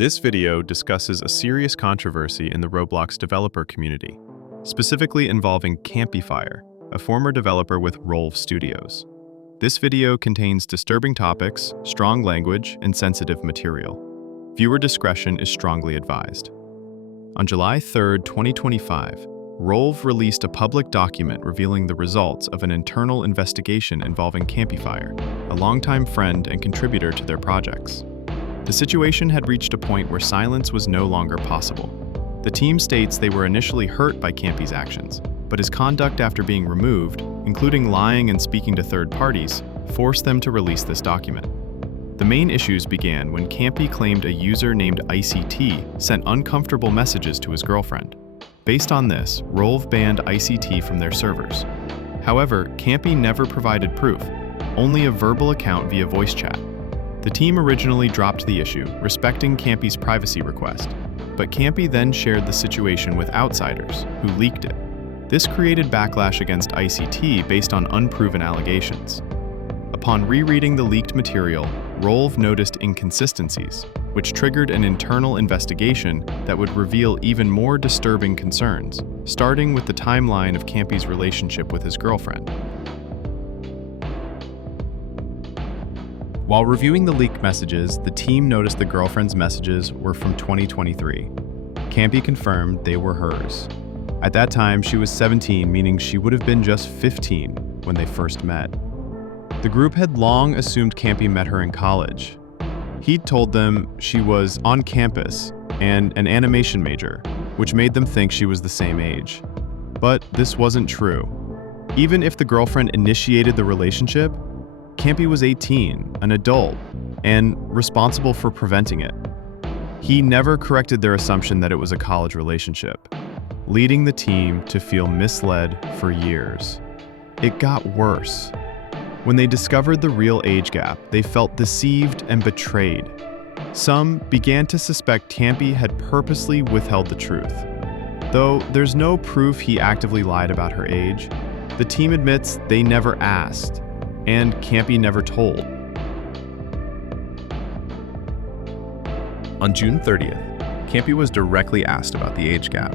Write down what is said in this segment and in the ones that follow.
This video discusses a serious controversy in the Roblox developer community, specifically involving Campyfire, a former developer with Rolv Studios. This video contains disturbing topics, strong language, and sensitive material. Viewer discretion is strongly advised. On July 3, 2025, Rolv released a public document revealing the results of an internal investigation involving Campyfire, a longtime friend and contributor to their projects. The situation had reached a point where silence was no longer possible. The team states they were initially hurt by Campy's actions, but his conduct after being removed, including lying and speaking to third parties, forced them to release this document. The main issues began when Campy claimed a user named ICT sent uncomfortable messages to his girlfriend. Based on this, Rolv banned ICT from their servers. However, Campy never provided proof, only a verbal account via voice chat. The team originally dropped the issue, respecting Campy's privacy request, but Campy then shared the situation with outsiders, who leaked it. This created backlash against ICT based on unproven allegations. Upon rereading the leaked material, Rolv noticed inconsistencies, which triggered an internal investigation that would reveal even more disturbing concerns, starting with the timeline of Campy's relationship with his girlfriend. While reviewing the leaked messages, the team noticed the girlfriend's messages were from 2023. Campy confirmed they were hers. At that time, she was 17, meaning she would have been just 15 when they first met. The group had long assumed Campy met her in college. He'd told them she was on campus and an animation major, which made them think she was the same age. But this wasn't true. Even if the girlfriend initiated the relationship, Campy was 18, an adult, and responsible for preventing it. He never corrected their assumption that it was a college relationship, leading the team to feel misled for years. It got worse. When they discovered the real age gap, they felt deceived and betrayed. Some began to suspect Campy had purposely withheld the truth. Though there's no proof he actively lied about her age, the team admits they never asked, and Campy never told. On June 30th, Campy was directly asked about the age gap.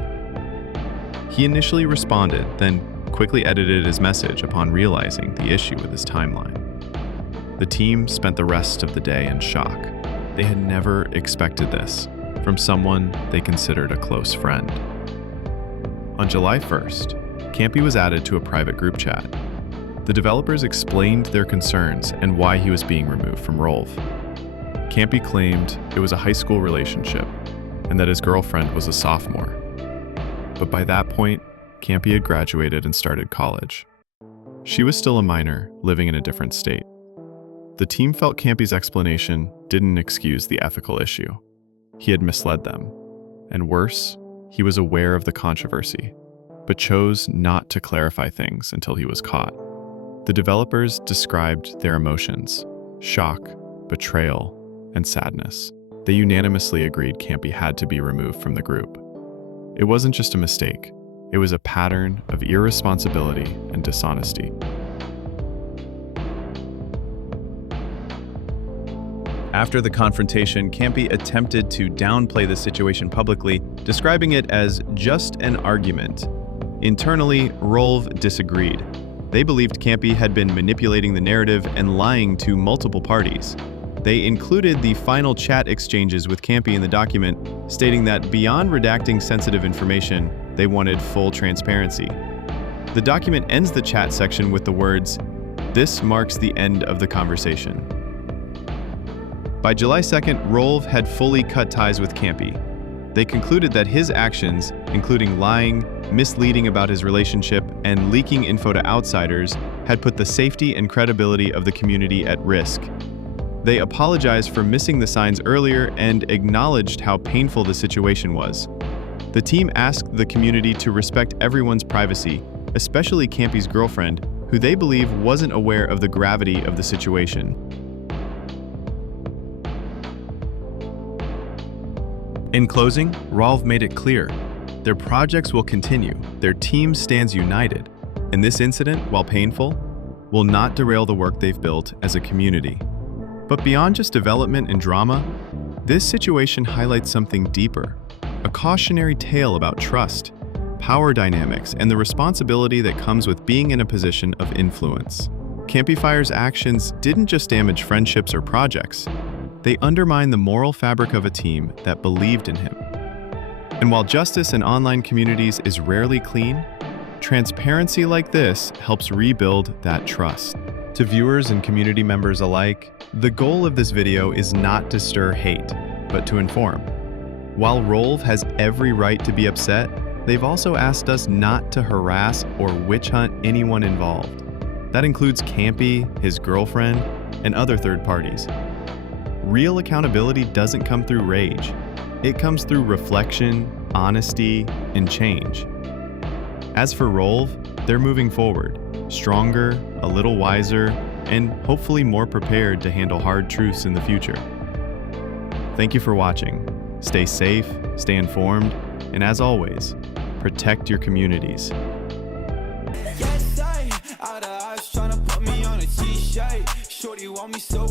He initially responded, then quickly edited his message upon realizing the issue with his timeline. The team spent the rest of the day in shock. They had never expected this from someone they considered a close friend. On July 1st, Campy was added to a private group chat. The developers explained their concerns and why he was being removed from Rolv. Campy claimed it was a high school relationship and that his girlfriend was a sophomore. But by that point, Campy had graduated and started college. She was still a minor, living in a different state. The team felt Campy's explanation didn't excuse the ethical issue. He had misled them. And worse, he was aware of the controversy, but chose not to clarify things until he was caught. The developers described their emotions: shock, betrayal, and sadness. They unanimously agreed Campy had to be removed from the group. It wasn't just a mistake. It was a pattern of irresponsibility and dishonesty. After the confrontation, Campy attempted to downplay the situation publicly, describing it as just an argument. Internally, Rolv disagreed. They believed Campy had been manipulating the narrative and lying to multiple parties. They included the final chat exchanges with Campy in the document, stating that beyond redacting sensitive information, they wanted full transparency. The document ends the chat section with the words, "This marks the end of the conversation." By July 2nd, Rolv had fully cut ties with Campy. They concluded that his actions, including lying, misleading about his relationship, and leaking info to outsiders, had put the safety and credibility of the community at risk. They apologized for missing the signs earlier and acknowledged how painful the situation was. The team asked the community to respect everyone's privacy, especially Campy's girlfriend, who they believe wasn't aware of the gravity of the situation. In closing, Rolv made it clear: their projects will continue, their team stands united, and this incident, while painful, will not derail the work they've built as a community. But beyond just development and drama, This situation highlights something deeper, a cautionary tale about trust, power dynamics, and the responsibility that comes with being in a position of influence. Campyfire's actions didn't just damage friendships or projects, they undermined the moral fabric of a team that believed in him. And while justice in online communities is rarely clean, transparency like this helps rebuild that trust. To viewers and community members alike, the goal of this video is not to stir hate, but to inform. While Rolv has every right to be upset, they've also asked us not to harass or witch hunt anyone involved. That includes Campy, his girlfriend, and other third parties. Real accountability doesn't come through rage. It comes through reflection, honesty, and change. As for Rolv, they're moving forward, stronger, a little wiser, and hopefully more prepared to handle hard truths in the future. Thank you for watching. Stay safe, stay informed, and as always, protect your communities. Yes, I, out of eyes trying to put me on a t-shirt. Shorty want me so